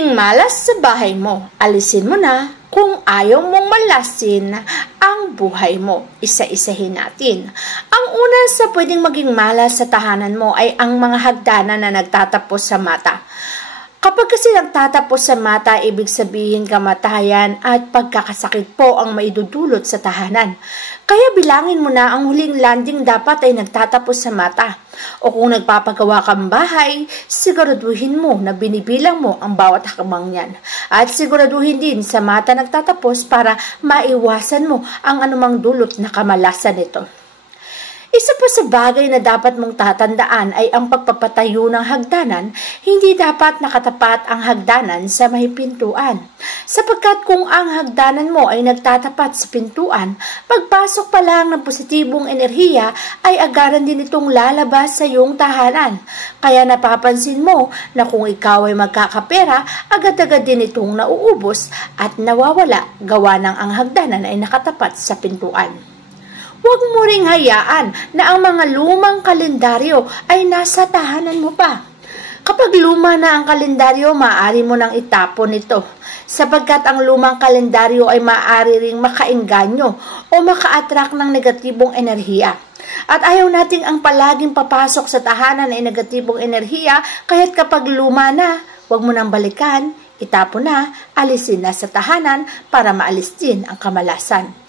nagiging malas sa bahay mo, alisin mo na kung ayaw mong malasin ang buhay mo. Isa-isahin natin. Ang una sa pwedeng maging malas sa tahanan mo ay ang mga hagdanan na nagtatapos sa mata. Kapag kasi nagtatapos sa mata, ibig sabihin kamatayan at pagkakasakit po ang maidudulot sa tahanan. Kaya bilangin mo na ang huling landing dapat ay nagtatapos sa mata. O kung nagpapagawa kang bahay, siguraduhin mo na binibilang mo ang bawat hakbang niyan. At siguraduhin din sa mata nagtatapos para maiwasan mo ang anumang dulot na kamalasan nito. Isa pa sa bagay na dapat mong tatandaan ay ang pagpapatayo ng hagdanan. Hindi dapat nakatapat ang hagdanan sa may pintuan. Sapagkat kung ang hagdanan mo ay nagtatapat sa pintuan, pagpasok pa lang ng positibong enerhiya ay agaran din itong lalabas sa iyong tahanan. Kaya napapansin mo na kung ikaw ay magkakapera, agad-agad din itong nauubos at nawawala gawa ng ang hagdanan ay nakatapat sa pintuan. Huwag mo ring hayaan na ang mga lumang kalendaryo ay nasa tahanan mo pa. Kapag luma na ang kalendaryo, maaari mo nang itapon ito. Sapagkat ang lumang kalendaryo ay maaari ring makaengganyo o maka-attract ng negatibong enerhiya. At ayaw nating ang palaging papasok sa tahanan ay negatibong enerhiya, kaya't kapag luma na, huwag mo nang balikan, itapon na, alisin na sa tahanan para maalis din ang kamalasan.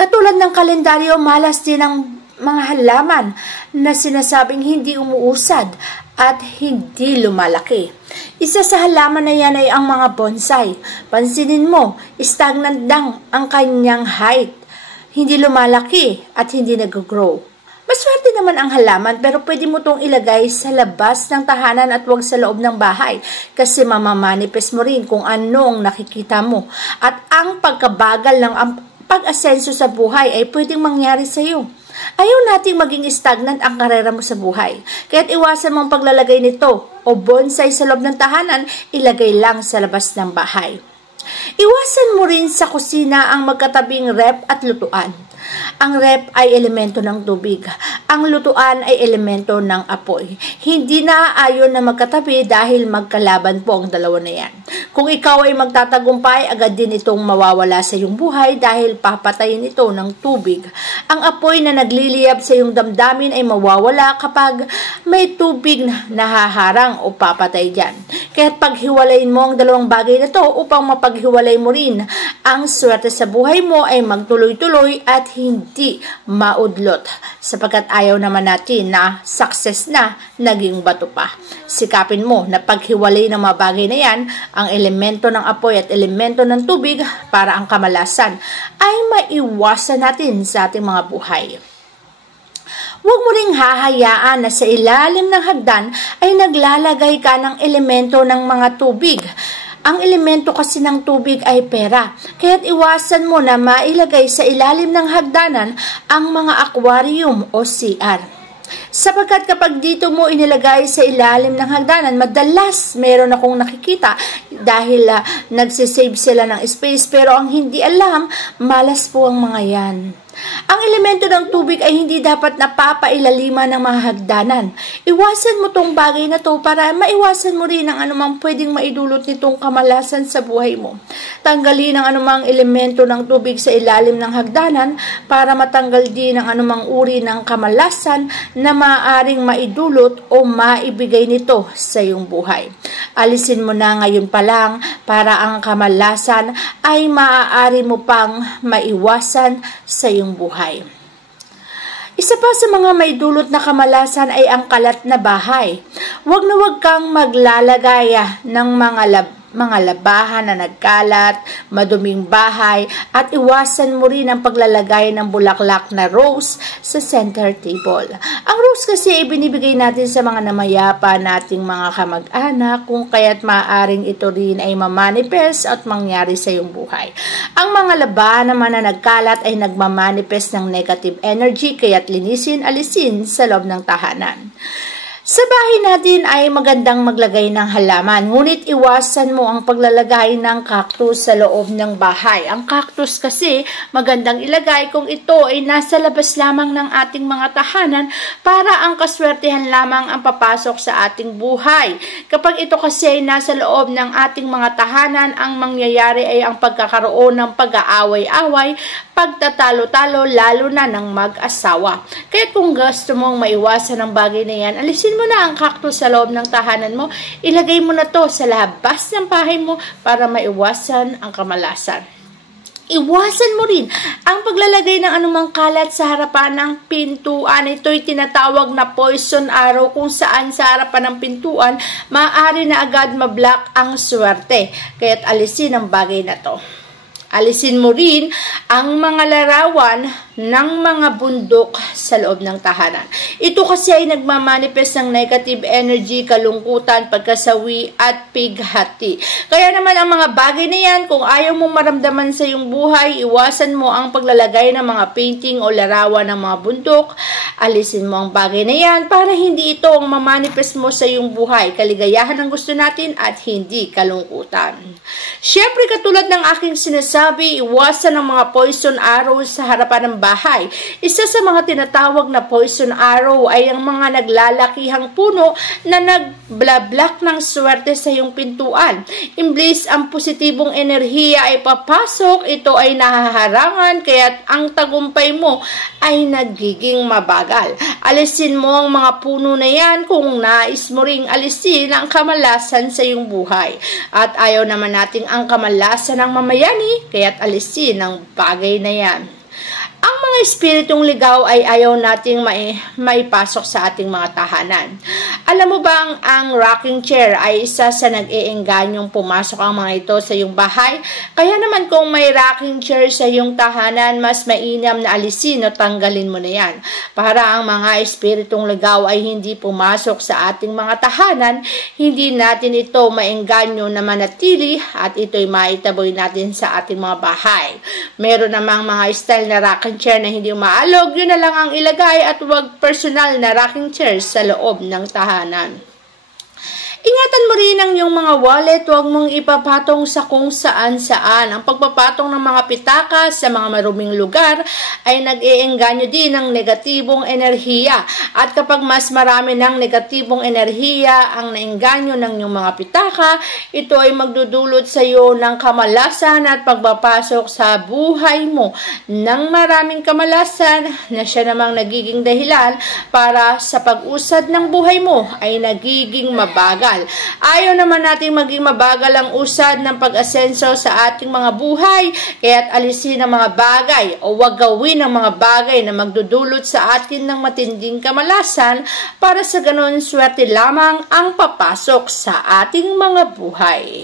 Katulad ng kalendaryo, malas din ang mga halaman na sinasabing hindi umuusad at hindi lumalaki. Isa sa halaman na yan ay ang mga bonsai. Pansinin mo, stagnant lang ang kanyang height. Hindi lumalaki at hindi nag-grow. Maswerte naman ang halaman pero pwede mo itong ilagay sa labas ng tahanan at huwag sa loob ng bahay kasi mamamanifest mo rin kung ano ang nakikita mo. At ang pagkabagal ng pag-asenso sa buhay ay pwedeng mangyari sa iyo. Ayaw nating maging stagnant ang karera mo sa buhay. Kaya't iwasan mong paglalagay nito o bonsai sa loob ng tahanan, ilagay lang sa labas ng bahay. Iwasan mo rin sa kusina ang magkatabing rep at lutuan. Ang rep ay elemento ng tubig. Ang lutuan ay elemento ng apoy. Hindi naaayon na magkatabi dahil magkalaban po ang dalawa na yan. Kung ikaw ay magtatagumpay, agad din itong mawawala sa iyong buhay dahil papatayin ito ng tubig. Ang apoy na nagliliyab sa iyong damdamin ay mawawala kapag may tubig na nahaharang o papatay dyan. Kaya't paghiwalayin mo ang dalawang bagay na to upang mapaghiwalay mo rin ang swerte sa buhay mo ay magtuloy-tuloy at hindi maudlot. Sapagkat ayaw naman natin na success na naging bato pa. Sikapin mo na paghiwalay ng mga bagay na yan, ang elemento ng apoy at elemento ng tubig para ang kamalasan ay maiwasan natin sa ating mga buhay. Huwag mo ring hahayaan na sa ilalim ng hagdan ay naglalagay ka ng elemento ng mga tubig. Ang elemento kasi ng tubig ay pera. Kaya't iwasan mo na mailagay sa ilalim ng hagdanan ang mga aquarium o CR. Sapagkat kapag dito mo inilagay sa ilalim ng hagdanan, madalas meron akong nakikita dahil nagsisave sila ng space pero ang hindi alam, malas po ang mga yan. Ang elemento ng tubig ay hindi dapat napapailalima ng mga hagdanan. Iwasan mo tong bagay na to para maiwasan mo rin ang anumang pwedeng maidulot nitong kamalasan sa buhay mo. Tanggalin ang anumang elemento ng tubig sa ilalim ng hagdanan para matanggal din ang anumang uri ng kamalasan na maaaring maidulot o maibigay nito sa iyong buhay. Alisin mo na ngayon pa lang para ang kamalasan ay maaari mo pang maiwasan sa iyong buhay. Isa pa sa mga may dulot na kamalasan ay ang kalat na bahay. Huwag na huwag kang maglalagay ng mga labahan na nagkalat, maduming bahay, at iwasan mo rin ang paglalagay ng bulaklak na rose sa center table. Ang rose kasi ay binibigay natin sa mga namayapa nating mga kamag-anak, kung kaya't maaaring ito rin ay mamanifest at mangyari sa iyong buhay. Ang mga labahan naman na nagkalat ay nagmamanifest ng negative energy, kaya't linisin, alisin sa loob ng tahanan. Sa bahay natin ay magandang maglagay ng halaman, ngunit iwasan mo ang paglalagay ng cactus sa loob ng bahay. Ang cactus kasi magandang ilagay kung ito ay nasa labas lamang ng ating mga tahanan para ang kaswertehan lamang ang papasok sa ating buhay. Kapag ito kasi ay nasa loob ng ating mga tahanan, ang mangyayari ay ang pagkakaroon ng pag-aaway-away, pagtatalo-talo, lalo na ng mag-asawa. Kaya kung gusto mong maiwasan ang bagay na yan, alisin mo na ang cactus sa loob ng tahanan mo, ilagay mo na to sa labas ng bahay mo para maiwasan ang kamalasan. Iwasan mo rin ang paglalagay ng anumang kalat sa harapan ng pintuan. Ito'y tinatawag na poison arrow, kung saan sa harapan ng pintuan maaari na agad mablock ang swerte. Kaya't alisin ang bagay na to. Alisin mo rin ang mga larawan ng mga bundok sa loob ng tahanan. Ito kasi ay nagmamanifest ng negative energy, kalungkutan, pagkasawi, at pighati. Kaya naman ang mga bagay na yan, kung ayaw mong maramdaman sa iyong buhay, iwasan mo ang paglalagay ng mga painting o larawan ng mga bundok. Alisin mo ang bagay na yan para hindi ito ang mamanifest mo sa iyong buhay. Kaligayahan ang gusto natin at hindi kalungkutan. Siyempre, katulad ng aking sinasabi, iwasan ang mga poison arrows sa harapan ng bahay. Isa sa mga tinatawag na poison arrow ay ang mga naglalakihang puno na nagblablak ng swerte sa iyong pintuan. Imbis ang positibong enerhiya ay papasok, ito ay nahaharangan, kaya't ang tagumpay mo ay nagiging mabagal. Alisin mo ang mga puno na yan kung nais mo ring alisin ang kamalasan sa iyong buhay. At ayaw naman nating ang kamalasan ng mamayani, kaya't alisin ang bagay na yan. Ang mga espiritong ligaw ay ayaw nating maipasok sa ating mga tahanan. Alam mo bang ang rocking chair ay isa sa nag-iengganyong pumasok ang mga ito sa iyong bahay? Kaya naman kung may rocking chair sa iyong tahanan, mas mainam na alisin o tanggalin mo na yan. Para ang mga espiritong ligaw ay hindi pumasok sa ating mga tahanan, hindi natin ito maengganyo na manatili at ito'y maitaboy natin sa ating mga bahay. Meron namang mga style na rocking chair na hindi umaalog, yun na lang ang ilagay at huwag personal na rocking chair sa loob ng tahanan. Ingatan mo rin ang iyong mga wallet, huwag mong ipapatong sa kung saan-saan. Ang pagpapatong ng mga pitaka sa mga maruming lugar ay nag-iengganyo din ng negatibong enerhiya. At kapag mas marami ng negatibong enerhiya ang naengganyo ng iyong mga pitaka, ito ay magdudulot sa iyo ng kamalasan at pagpapasok sa buhay mo ng maraming kamalasan na siya namang nagiging dahilan para sa pag-usad ng buhay mo ay nagiging mabagal. Ayaw naman natin maging mabagal ang usad ng pag-asenso sa ating mga buhay, kaya't alisin ang mga bagay o wag gawin ang mga bagay na magdudulot sa atin ng matinding kamalasan para sa ganon swerte lamang ang papasok sa ating mga buhay.